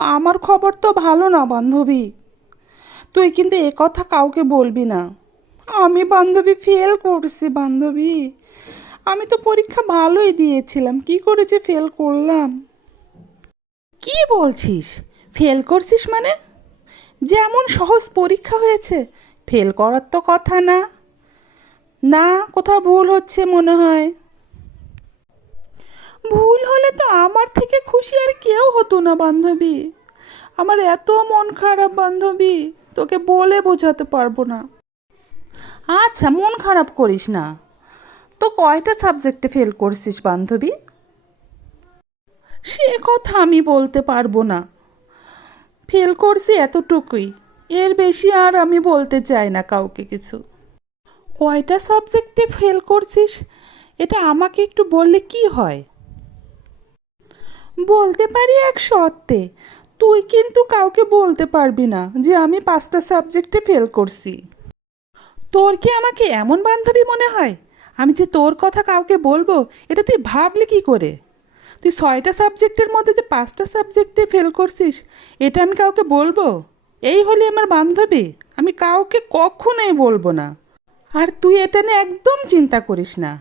আমার খবর তো ভালো না বান্ধবী। তুই কিন্তু এ কথা কাউকে বলবি না। আমি বান্ধবী ফেল করছি বান্ধবী। আমি তো পরীক্ষা ভালোই দিয়েছিলাম, কি করে যে ফেল করলাম। কি বলছিস? ফেল করছিস মানে? যেমন সহজ পরীক্ষা হয়েছে, ফেল করার তো কথা না। না, কোথাও ভুল হচ্ছে মনে হয়। ভুল হলে তো আমার থেকে খুশি আর কেউ হতো না বান্ধবী। আমার এত মন খারাপ বান্ধবী, তোকে বলে বোঝাতে পারবো না। আচ্ছা, মন খারাপ করিস না। তো কয়টা সাবজেক্টে ফেল করছিস বান্ধবী? সে কথা আমি বলতে পারবো না। ফেল করছি এতটুকুই, এর বেশি আর আমি বলতে চাই না কাউকে কিছু। কয়টা সাবজেক্টে ফেল করছিস এটা আমাকে একটু বললে কি হয়? বলতে পারি এক শর্তে। তুই কিন্তু কাউকে বলতে পারবি না যে আমি 5টা সাবজেক্টে ফেল করছি। তোর কি আমাকে এমন বান্ধবী মনে হয় আমি যে তোর কথা কাউকে বলবো? এটা তুই ভাবলি কি করে? তুই 6টা সাবজেক্টের মধ্যে যে 5টা সাবজেক্টে ফেল করছিস, এটা আমি কাউকে বলবো? এই হলে আমার বান্ধবী, আমি কাউকে কখনোই বলবো না। আর তুই এটা নিয়ে একদম চিন্তা করিস না।